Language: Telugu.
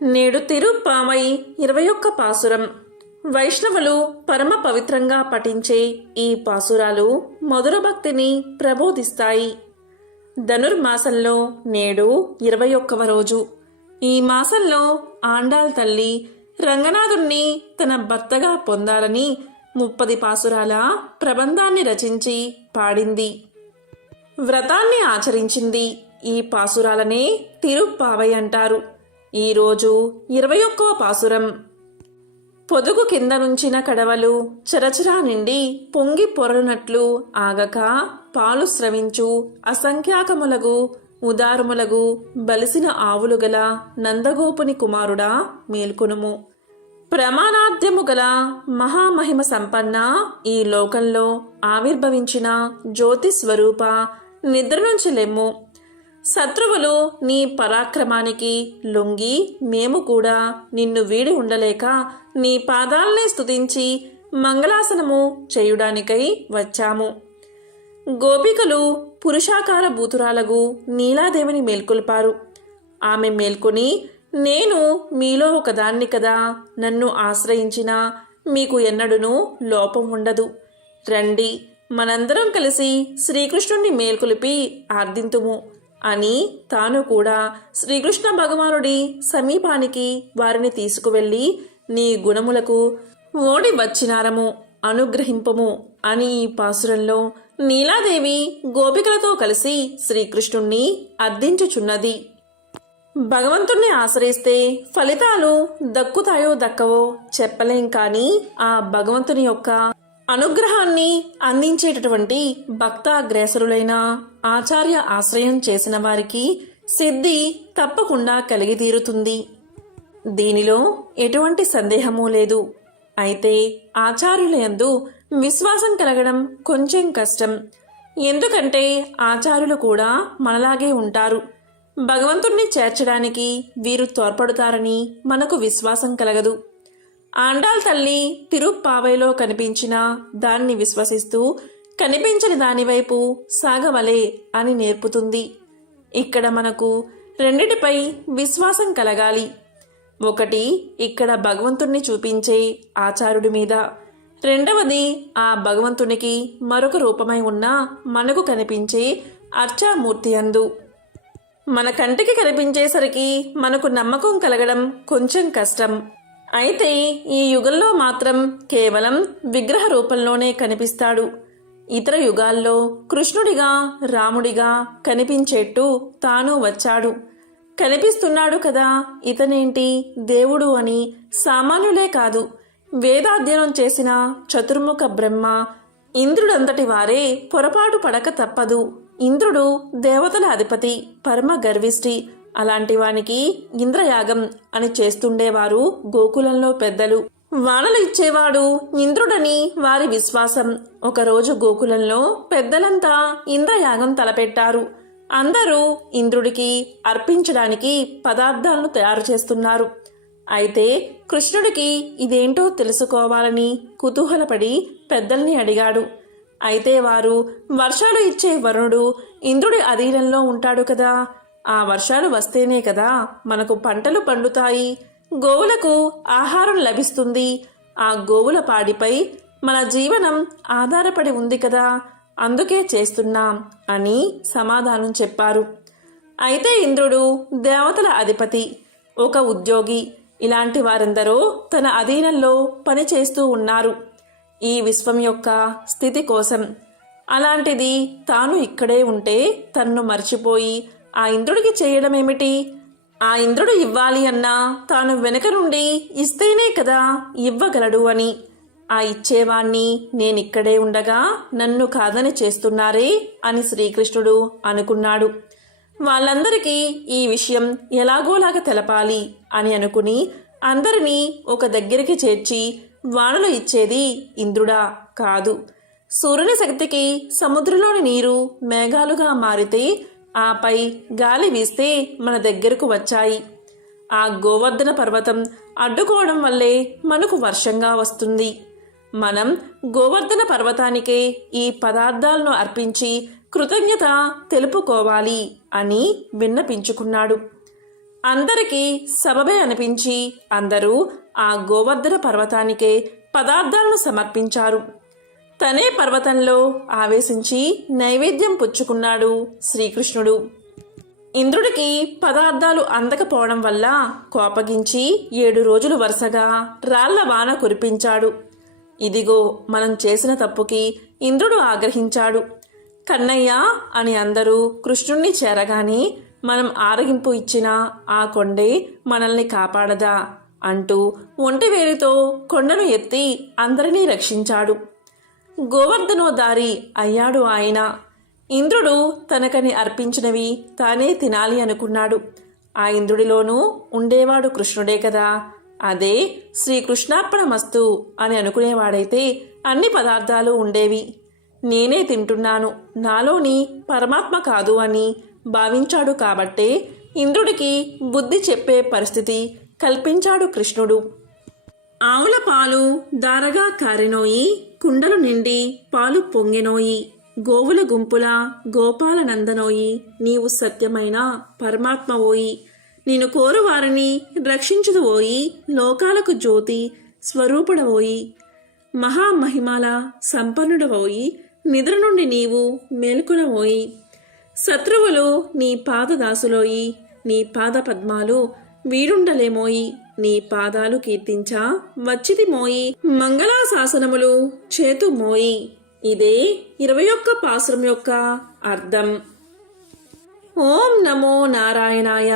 నేడు తిరుప్పావై 21 పాసురం. వైష్ణవులు పరమ పవిత్రంగా పఠించే ఈ పాసురాలు మధుర భక్తిని ప్రబోధిస్తాయి. ధనుర్మాసంలో నేడు 21వ రోజు. ఈ మాసంలో ఆండాళ్ తల్లి రంగనాథుణ్ణి తన భర్తగా పొందాలని 30 పాసురాల ప్రబంధాన్ని రచించి పాడింది. వ్రతాన్ని ఆచరించింది. ఈ పాసురాలనే తిరుప్పావై అంటారు. ఈరోజు 21వ పాసురం. పొదుగు కింద నుంచిన కడవలు చరచరా నిండి పొంగి పొరలునట్లు ఆగక పాలు స్రవించు అసంఖ్యాకములగు ఉదారములగు బలిసిన ఆవులు గల నందగోపుని కుమారుడా మేల్కొనుము. ప్రమాణాద్యము గల మహామహిమ సంపన్న ఈ లోకంలో ఆవిర్భవించిన జ్యోతి స్వరూప నిద్ర నుంచి లెమ్ము. శత్రువులు నీ పరాక్రమానికి లొంగి మేము కూడా నిన్ను వీడి ఉండలేక నీ పాదాలనే స్తుతించి మంగళాసనము చేయుడానికై వచ్చాము. గోపికలు పురుషాకార భూతురాలగు నీలాదేవిని మేల్కొల్పారు. ఆమె మేల్కొని, నేను మీలో ఒకదాన్ని కదా, నన్ను ఆశ్రయించినా మీకు ఎన్నడూనూ లోపం ఉండదు. రండి, మనందరం కలిసి శ్రీకృష్ణుణ్ణి మేల్కొలిపి ఆర్దింతుము అని తాను కూడా శ్రీకృష్ణ భగవానుడి సమీపానికి వారిని తీసుకువెళ్ళి, నీ గుణములకు ఓడి వచ్చినారము, అనుగ్రహింపము అని ఈ పాసురంలో నీలాదేవి గోపికలతో కలిసి శ్రీకృష్ణుణ్ణి అర్థించుచున్నది. భగవంతుణ్ణి ఆశ్రయిస్తే ఫలితాలు దక్కుతాయో దక్కవో చెప్పలేం, కానీ ఆ భగవంతుని యొక్క అనుగ్రహాన్ని అందించేటటువంటి భక్తాగ్రేసరులైన ఆచార్య ఆశ్రయం చేసిన వారికి సిద్ధి తప్పకుండా కలిగి తీరుతుంది. దీనిలో ఎటువంటి సందేహమూ లేదు. అయితే ఆచార్యుల యందు విశ్వాసం కలగడం కొంచెం కష్టం. ఎందుకంటే ఆచార్యులు కూడా మనలాగే ఉంటారు. భగవంతుణ్ణి చేర్చడానికి వీరు తోడ్పడతారని మనకు విశ్వాసం కలగదు. ఆండాళ్ తల్లి తిరుప్పావైలో కనిపించిన దాన్ని విశ్వసిస్తూ కనిపించని దానివైపు సాగవలే అని నేర్పుతుంది. ఇక్కడ మనకు రెండిటిపై విశ్వాసం కలగాలి. ఒకటి ఇక్కడ భగవంతుణ్ణి చూపించే ఆచార్యుడి మీద, రెండవది ఆ భగవంతునికి మరొక రూపమై ఉన్న మనకు కనిపించే అర్చామూర్తి యందు. మన కంటికి కనిపించేసరికి మనకు నమ్మకం కలగడం కొంచెం కష్టం. అయితే ఈ యుగంలో మాత్రం కేవలం విగ్రహ రూపంలోనే కనిపిస్తాడు. ఇతర యుగాల్లో కృష్ణుడిగా రాముడిగా కనిపించేట్టు తాను వచ్చాడు. కనిపిస్తున్నాడు కదా, ఇతనేంటి దేవుడు అని సామాన్యులే కాదు, వేదాధ్యయనం చేసిన చతుర్ముఖ బ్రహ్మ ఇంద్రుడంతటి వారే పొరపాటు పడక తప్పదు. ఇంద్రుడు దేవతల అధిపతి, పరమ గర్విష్టి. అలాంటి వానికి ఇంద్రయాగం అని చేస్తుండేవారు గోకులంలో పెద్దలు. వానలు ఇచ్చేవాడు ఇంద్రుడని వారి విశ్వాసం. ఒకరోజు గోకులంలో పెద్దలంతా ఇంద్రయాగం తలపెట్టారు. అందరూ ఇంద్రుడికి అర్పించడానికి పదార్థాలను తయారు చేస్తున్నారు. అయితే కృష్ణుడికి ఇదేంటో తెలుసుకోవాలని కుతూహలపడి పెద్దల్ని అడిగాడు. అయితే వారు, వర్షాలు ఇచ్చే వరుణుడు ఇంద్రుడి అధీనంలో ఉంటాడు కదా, ఆ వర్షాలు వస్తేనే కదా మనకు పంటలు పండుతాయి, గోవులకు ఆహారం లభిస్తుంది, ఆ గోవుల పాడిపై మన జీవనం ఆధారపడి ఉంది కదా, అందుకే చేస్తున్నాం అని సమాధానం చెప్పారు. అయితే ఇంద్రుడు దేవతల అధిపతి, ఒక ఉద్యోగి. ఇలాంటి వారందరూ తన అధీనంలో పనిచేస్తూ ఉన్నారు ఈ విశ్వం యొక్క స్థితి కోసం. అలాంటిది తాను ఇక్కడే ఉంటే తన్ను మర్చిపోయి ఆ ఇంద్రుడికి చేయడమేమిటి? ఆ ఇంద్రుడు ఇవ్వాలి అన్నా తాను వెనుక నుండి ఇస్తేనే కదా ఇవ్వగలడు అని. ఆ ఇచ్చేవాణ్ణి నేనిక్కడే ఉండగా నన్ను కాదని చేస్తున్నారే అని శ్రీకృష్ణుడు అనుకున్నాడు. వాళ్ళందరికీ ఈ విషయం ఎలాగోలాగా తెలపాలి అని అనుకుని అందరినీ ఒక దగ్గరికి చేర్చి, వానలు ఇచ్చేది ఇంద్రుడా కాదు, సూర్యుని శక్తికి సముద్రంలోని నీరు మేఘాలుగా మారితే ఆపై గాలి వీస్తే మన దగ్గరకు వచ్చాయి. ఆ గోవర్ధన పర్వతం అడ్డుకోవడం వల్లే మనకు వర్షంగా వస్తుంది. మనం గోవర్ధన పర్వతానికే ఈ పదార్థాలను అర్పించి కృతజ్ఞత తెలుపుకోవాలి అని విన్నపించుకున్నాడు. అందరికీ సబబే అనిపించి అందరూ ఆ గోవర్ధన పర్వతానికే పదార్థాలను సమర్పించారు. తనే పర్వతంలో ఆవేశించి నైవేద్యం పుచ్చుకున్నాడు శ్రీకృష్ణుడు. ఇంద్రుడికి పదార్థాలు అందకపోవడం వల్ల కోపగించి 7 రోజులు వరుసగా రాళ్ల వాన కురిపించాడు. ఇదిగో మనం చేసిన తప్పుకి ఇంద్రుడు ఆగ్రహించాడు. కన్నయ్య అని అందరూ కృష్ణుణ్ణి చేరగాని మనం ఆరగింపు ఇచ్చిన ఆ కొండే మనల్ని కాపాడదా అంటూ ఒంటివేలితో కొండను ఎత్తి అందరినీ రక్షించాడు. గోవర్ధనోదారి అయ్యాడు ఆయన. ఇంద్రుడు తనకని అర్పించినవి తానే తినాలి అనుకున్నాడు. ఆ ఇంద్రుడిలోనూ ఉండేవాడు కృష్ణుడే కదా. అదే శ్రీకృష్ణార్పణమస్తు అని అనుకునేవాడైతే అన్ని పదార్థాలు ఉండేవి. నేనే తింటున్నాను, నాలోని పరమాత్మ కాదు అని భావించాడు కాబట్టే ఇంద్రుడికి బుద్ధి చెప్పే పరిస్థితి కల్పించాడు కృష్ణుడు. ఆవుల పాలు దారగా కారెనోయి, కుండలు నిండి పాలు పొంగెనోయి. గోవుల గుంపుల గోపాల నందనోయి, నీవు సత్యమైన పరమాత్మవోయి. నేను కోరువారిని రక్షించుదువోయి, లోకాలకు జ్యోతి స్వరూపుడవోయి. మహామహిమాల సంపన్నుడవోయి, నిద్ర నుండి నీవు మేల్కొనవోయి. శత్రువులు నీ పాదదాసులోయి, నీ పాద పద్మాలు వీడుండలేమోయి. నీ పాదాలు కీర్తించా వచ్చిది మోయి, మంగళాశాసనములు చేతు మోయి. ఇదే 21 పాసురం యొక్క అర్థం. ఓం నమో నారాయణాయ.